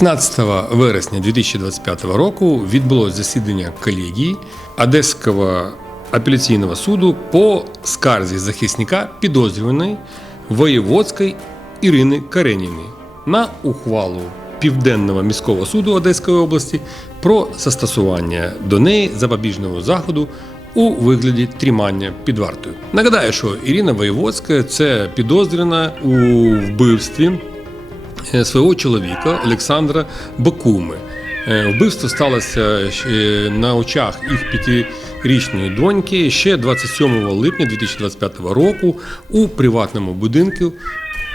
15 вересня 2025 року відбулось засідання колегії Одеського апеляційного суду по скарзі захисника підозрюваної Воєводської Ірини Кареніної на ухвалу Південного міського суду Одеської області про застосування до неї запобіжного заходу у вигляді тримання під вартою. Нагадаю, що Ірина Воєводська це підозрювана у вбивстві свого чоловіка Олександра Бакуми. Е, Вбивство сталося на очах їх п'ятирічної доньки ще 27 липня 2025 року у приватному будинку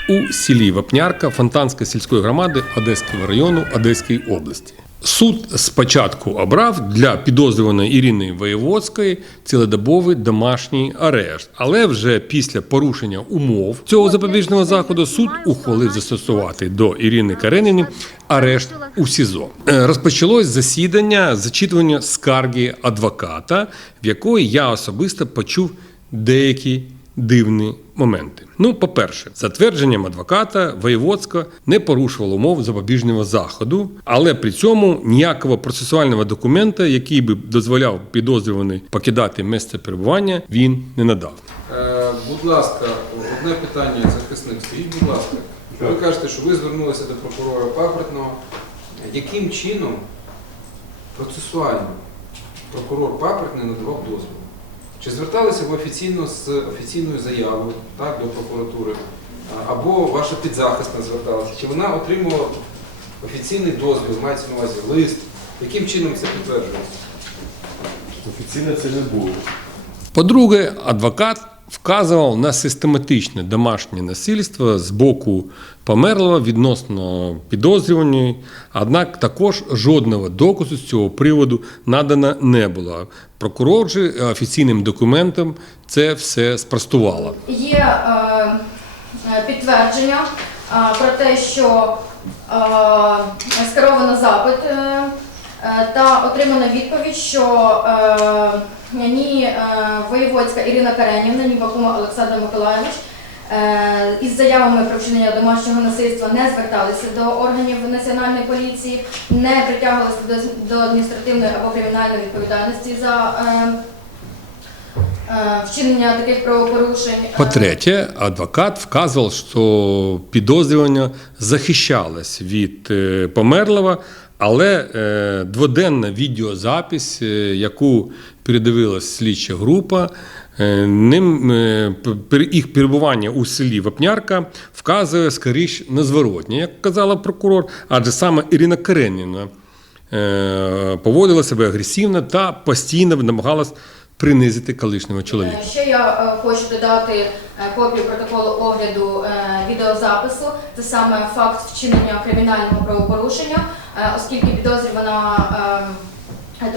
у селі Вапнярка Фонтанської сільської громади Одеського району Одеської області. Суд спочатку обрав для підозрюваної Ірини Воєводської цілодобовий домашній арешт, але вже після порушення умов цього запобіжного заходу суд ухвалив застосувати до Ірини Каренини арешт у СІЗО. Е, Розпочалось засідання зачитування скарги адвоката, в якої я особисто почув деякі дивні моменти. Ну, по-перше, за твердженням адвоката, Воєводська не порушувала умов запобіжного заходу, але при цьому ніякого процесуального документа, який би дозволяв підозрюваний покидати місце перебування, він не надав. Е, Будь ласка, одне питання захисник. Скажіть, будь ласка, ви кажете, що ви звернулися до прокурора Папертного. Яким чином процесуально прокурор Папертний надавав дозвіл? Чи зверталися ви офіційно з офіційною заявою так, до прокуратури? Або ваша підзахисна зверталася? Чи вона отримувала офіційний дозвіл, мається на увазі лист? Яким чином це підтверджується? Офіційно це не було. По-друге, адвокат вказував на систематичне домашнє насильство з боку померлого відносно підозрюваної, однак також жодного доказу з цього приводу надано не було. Прокурор же офіційним документом це все спростувала. Є е, підтвердження е, про те, що е, скеровано запит е, та отримана відповідь, що е, ні е, воєводська Ірина Каренівна, ні Бакума Олександр Миколаївич е, із заявами про вчинення домашнього насильства не зверталися до органів національної поліції, не притягувалися до, адміністративної або кримінальної відповідальності за е, е, вчинення таких правопорушень. По-третє, адвокат вказував, що підозрювання захищалось від е, померлого, але е, дводенна відеозапись, е, яку передивилась слідча група, е, ним е, їх перебування у селі Вапнярка вказує скоріш на зворотнє, як казала прокурор, адже саме Ірина Кареніна е, поводила себе агресивно та постійно намагалась принизити колишнього чоловіка. Е, Ще я е, хочу додати е, копію протоколу огляду відеозапису. Це саме факт вчинення кримінального правопорушення, оскільки підозрювана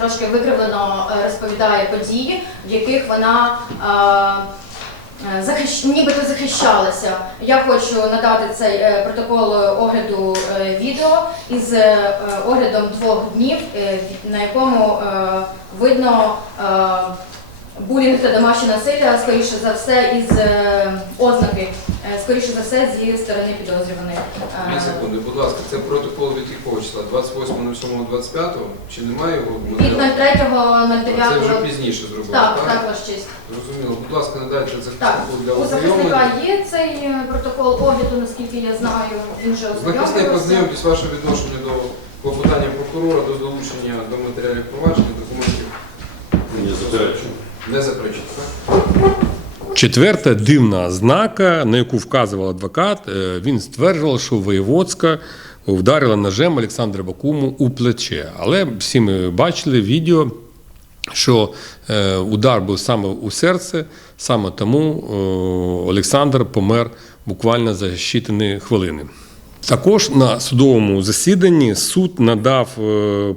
трошки викривлено розповідає події, в яких вона захищ... нібито захищалася. Я хочу надати цей протокол огляду відео із оглядом двох днів, на якому видно. Булінг та домашнє насилля, скоріше за все, із е, ознаки, е, скоріше за все, зі сторони підозрюваної. Е, Дві секунди, будь ласка, це протокол від якого числа? 28.07.25? Чи немає його? Від матеріалах? 03.09. Це вже пізніше зробили, Так, так? так, ваш честь. Зрозуміло. Будь ласка, надайте Так, захиснику для у захисника ознайомлення. є цей протокол огляду, наскільки я знаю, він вже Захисник, ознайомився. ваше відношення до клопотання прокурора, до долучення до матеріалів провадження, документів. Не заперечую. Не заперечуєте. Четверта дивна ознака, на яку вказував адвокат, е, він стверджував, що Воєводська вдарила ножем Олександра Бакуму у плече. Але всі ми бачили відео, що е, удар був саме у серце, саме тому е, Олександр помер буквально за щитані хвилини. Також на судовому засіданні суд надав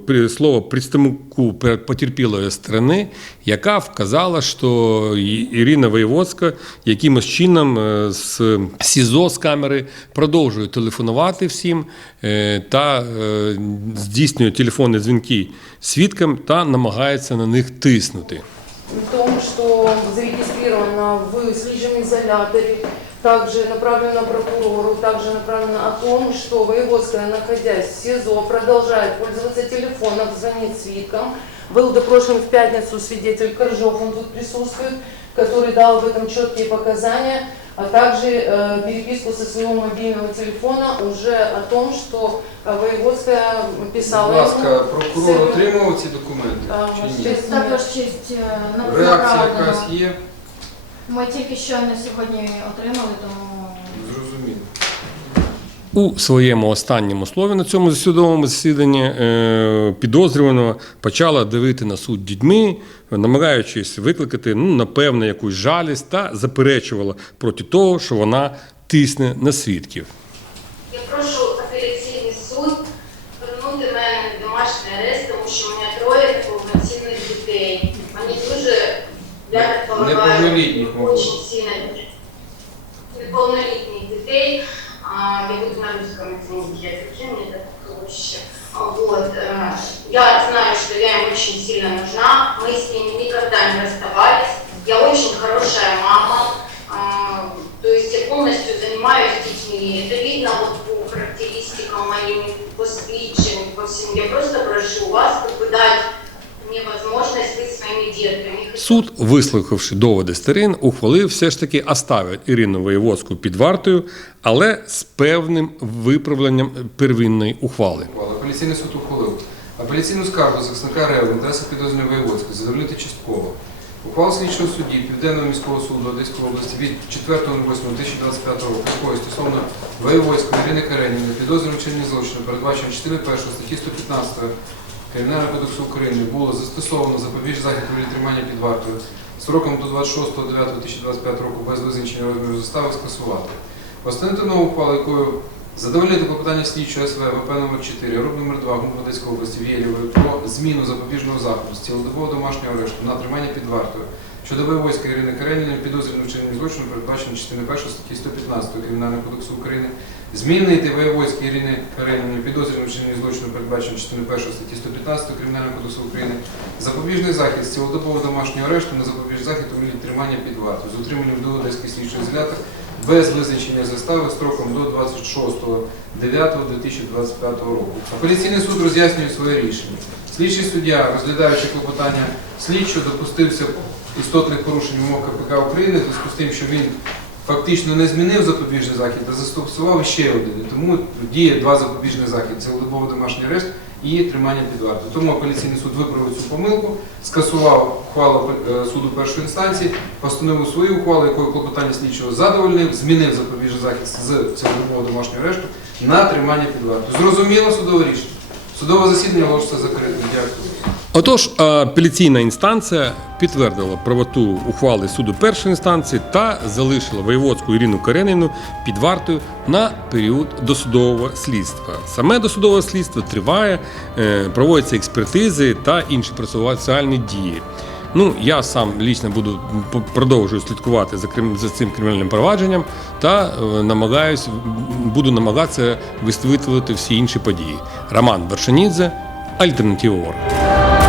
е, слово представнику потерпілої сторони, яка вказала, що Ірина Воєводська якимось чином е, з СІЗО з камери продовжує телефонувати всім е, та здійснює телефонні дзвінки свідкам та намагається на них тиснути. При том, что зарегистрировано в следственном изоляторе также направлено прокурору, также направлено о том, что Воеводская, находясь в СИЗО, продолжает пользоваться телефоном, звонит свидкам. Был допрошен в пятницу свидетель Коржов, он тут присутствует, который дал об этом четкие показания, а также э, переписку со своего мобильного телефона уже о том, что э, Воеводская Будь писала ласка, ему прокурор це- отримав ці документи А, чи ні? ще- Також честь е, на- Реакція направлено. якась є? Ми тільки що не сьогодні отримали, тому Зрозуміло. У своєму останньому слові на цьому судовому засіданні е, підозрюваного почала дивити на суд дітьми, намагаючись викликати ну, напевне якусь жалість та заперечувала проти того, що вона тисне на свідків. Неповнолітніх, мабуть. очень сильно неповнолітніх дітей. А, я буду на русском извините, я отвечу, мне так проще. А, Вот. э, Я знаю, что я им очень сильно нужна. Мы с ними никогда не расставались. Я очень хорошая мама. А, То есть я полностью занимаюсь детьми. Это видно вот по характеристикам моим, по свидчам, по всему. Я просто прошу вас как бы дать мне возможность быть своими детками. Суд, вислухавши доводи сторін, ухвалив все ж таки оставити Ірину Воєводську під вартою, але з певним виправленням первинної ухвали. Апеляційний суд ухвалив. Апеляційну скаргу захисника РЕВ інтереси підозрюваної Воєводської задовольнити частково. Ухвала слідчого судді Південного міського суду Одеської області від 4.08.2025 року якою стосовно Воєводської Ірини Каренівни підозрюваної вчинення злочину, передбачено 4 1 статті 115 Кримінального кодексу України було застосовано запобіжний захід у тримання під вартою сроком до 26.09.2025 року без визначення розміру застави скасувати. Постановити нову ухвалу, якою задовольнити клопотання слідчого СВ ВП номер 4 РОБ номер 2 ГУН Одеської області Вєлєвої про зміну запобіжного заходу з цілодобового домашнього арешту на тримання під вартою щодо Воєвойської Ірини Кареніної, підозрюваної вчинення злочину, передбачено частиною 1 статті 115 Кримінального кодексу України, змінити Воєвойської Ірини Кареніної, підозрюваної вчинення злочину, передбачено частиною 1 статті 115 Кримінального кодексу України, запобіжний захід з цілодобового домашнього арешту на запобіжний захід у вигляді тримання під вартою з утриманням до Одеських слідчих ізолятор без визначення застави строком до 26.09.2025 року. Апеляційний суд роз'яснює своє рішення. Слідчий суддя, розглядаючи клопотання слідчого, допустився істотних порушень вимог КПК України в зв'язку з тим, що він фактично не змінив запобіжний захід, а застосував ще один. Тому діє два запобіжних заходи – цілодобовий домашній арешт і тримання під вартою. Тому апеляційний суд виправив цю помилку, скасував ухвалу е, суду першої інстанції, постановив свою ухвалу, якою клопотання слідчого задовольнив, змінив запобіжний захід з цього цілодобового домашнього арешту на тримання під вартою. Зрозуміло судове рішення. Судове засідання оголошується закритим. Дякую. Отож, апеляційна інстанція підтвердила правоту ухвали суду першої інстанції та залишила воєводську Ірину Каренину під вартою на період досудового слідства. Саме досудове слідство триває, е, проводяться експертизи та інші процесуальні дії. Ну, я сам лічно буду продовжую слідкувати за крим- за цим кримінальним провадженням та е, намагаюсь буду намагатися висвітлити всі інші події. Роман Вершинідзе, Альтернатива Орг.